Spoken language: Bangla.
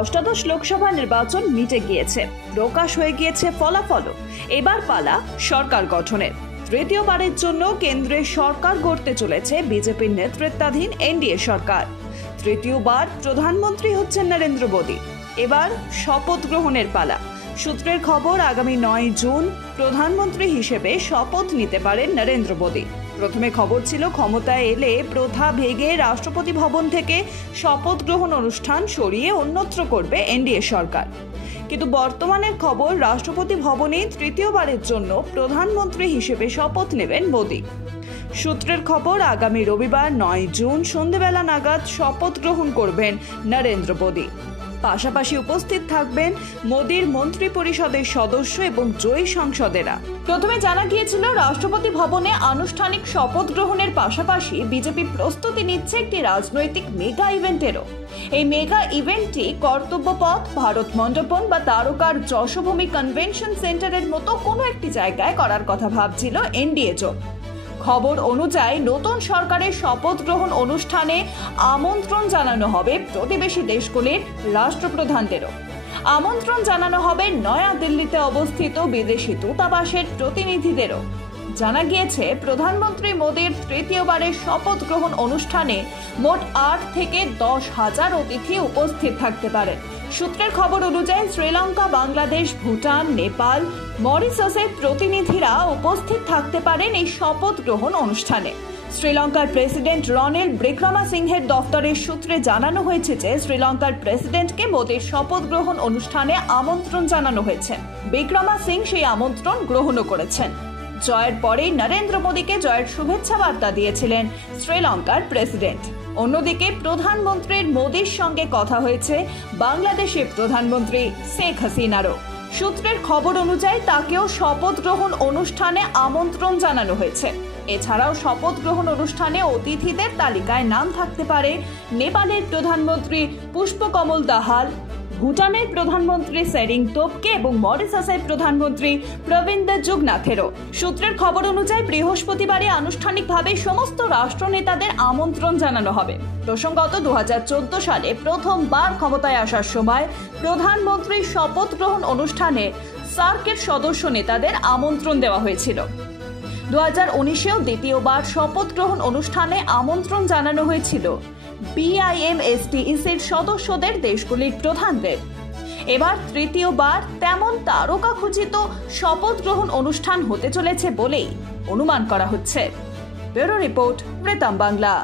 অষ্টাদশ লোকসভা নির্বাচন মিটে গিয়েছে, প্রকাশ হয়ে গিয়েছে ফলাফলও। এবার পালা সরকার গঠনের। তৃতীয়বারের জন্য কেন্দ্রে সরকার গড়তে চলেছে বিজেপির নেতৃত্বাধীন এনডিএ সরকার। তৃতীয়বার প্রধানমন্ত্রী হচ্ছেন নরেন্দ্র মোদী। এবার শপথ গ্রহণের পালা। সূত্রের খবর, আগামী 9 জুন প্রধানমন্ত্রী হিসেবে শপথ নিতে পারেন নরেন্দ্র মোদী। প্রথমে খবর ছিল ক্ষমতায় এলে প্রথা ভেঙে রাষ্ট্রপতি ভবন থেকে শপথ গ্রহণ অনুষ্ঠান সরিয়ে অন্যত্র করবে এনডিএ সরকার। কিন্তু বর্তমানের খবর, রাষ্ট্রপতি ভবনে তৃতীয়বারের জন্য প্রধানমন্ত্রী হিসেবে শপথ নেবেন মোদী। সূত্রের খবর, আগামী রবিবার 9 জুন সন্ধ্যেবেলা নাগাদ শপথ গ্রহণ করবেন নরেন্দ্র মোদী। পাশাপাশি উপস্থিত থাকবেন মোদীর মন্ত্রী পরিষদের সদস্য এবং জয়ী সাংসদেরা। প্রথমে জানা গিয়েছিল রাষ্ট্রপতি ভবনে আনুষ্ঠানিক শপথ গ্রহণের পাশাপাশি বিজেপি প্রস্তুতি নিচ্ছে একটি রাজনৈতিক মেগা ইভেন্টেরও। এই মেগা ইভেন্টটি কর্তব্য পথ, ভারত মণ্ডপম বা তারকার যশোভূমি কনভেনশন সেন্টারের মতো কোনো একটি জায়গায় করার কথা ভাবছিল এনডিএ জোট। খবর অনুযায়ী নতুন সরকারের শপথ গ্রহণ অনুষ্ঠানে আমন্ত্রণ জানানো হবে প্রতিবেশী দেশগুলির রাষ্ট্রপ্রধানদেরও। আমন্ত্রণ জানানো হবে নয়াদিল্লিতে অবস্থিত বিদেশি দূতাবাসের প্রতিনিধিদেরও। জানা গিয়েছে প্রধানমন্ত্রী মোদীর তৃতীয়বারের শপথ গ্রহণ অনুষ্ঠানে মোট 8 থেকে 10,000 অতিথি উপস্থিত থাকতে পারেন। সূত্রের খবর অনুযায়ী শ্রীলঙ্কা, বাংলাদেশ, ভুটান, নেপাল, মরিশাসের প্রতিনিধিরা উপস্থিত থাকতে পারেন এই শপথ গ্রহণ অনুষ্ঠানে। শ্রীলঙ্কার প্রেসিডেন্ট রনিল বিক্রমাসিংহের দফতরের সূত্রে জানানো হয়েছে যে শ্রীলঙ্কার প্রেসিডেন্টকে মোদীর শপথ গ্রহণ অনুষ্ঠানে আমন্ত্রণ জানানো হয়েছে। বিক্রমাসিংহ সেই আমন্ত্রণ গ্রহণও করেছেন। জয়ের পরেই নরেন্দ্র মোদীকে জয়ের শুভেচ্ছা বার্তা দিয়েছিলেন শ্রীলঙ্কার প্রেসিডেন্ট। অন্যদিকে প্রধানমন্ত্রীর মোদীর সঙ্গে কথা হয়েছে বাংলাদেশের প্রধানমন্ত্রী শেখ হাসিনারও। সূত্রের খবর অনুযায়ী তাকেও শপথ গ্রহণ অনুষ্ঠানে আমন্ত্রণ জানানো হয়েছে। এছাড়াও শপথ গ্রহণ অনুষ্ঠানে অতিথিদের তালিকায় নাম থাকতে পারে নেপালের প্রধানমন্ত্রী পুষ্পকমল দাহাল, ভুটানের প্রধানমন্ত্রী সেরিং তোপকে এবং মরিশাসের প্রধানমন্ত্রী প্রবিন্দ যুগনাথেরও। সূত্রের খবর অনুযায়ী বৃহস্পতিবারে আনুষ্ঠানিকভাবে সমস্ত রাষ্ট্রনেতাদের আমন্ত্রণ জানানো হবে। প্রসঙ্গত, 2014 সালে প্রথমবার ক্ষমতায় আসার সময় প্রধানমন্ত্রীর শপথ গ্রহণ অনুষ্ঠানে সার্কের সদস্য নেতাদের আমন্ত্রণ দেওয়া হয়েছিল। 2019-এও দ্বিতীয়বার শপথ গ্রহণ অনুষ্ঠানে আমন্ত্রণ জানানো হয়েছিল BIMSTECর সদস্যদের দেশগুলির প্রধানদের। এবার তৃতীয়বার তেমন তারকা খচিত শপথ গ্রহণ অনুষ্ঠান হতে চলেছে বলেই অনুমান করা হচ্ছে। ব্যুরো রিপোর্ট, প্রেতাম বাংলা।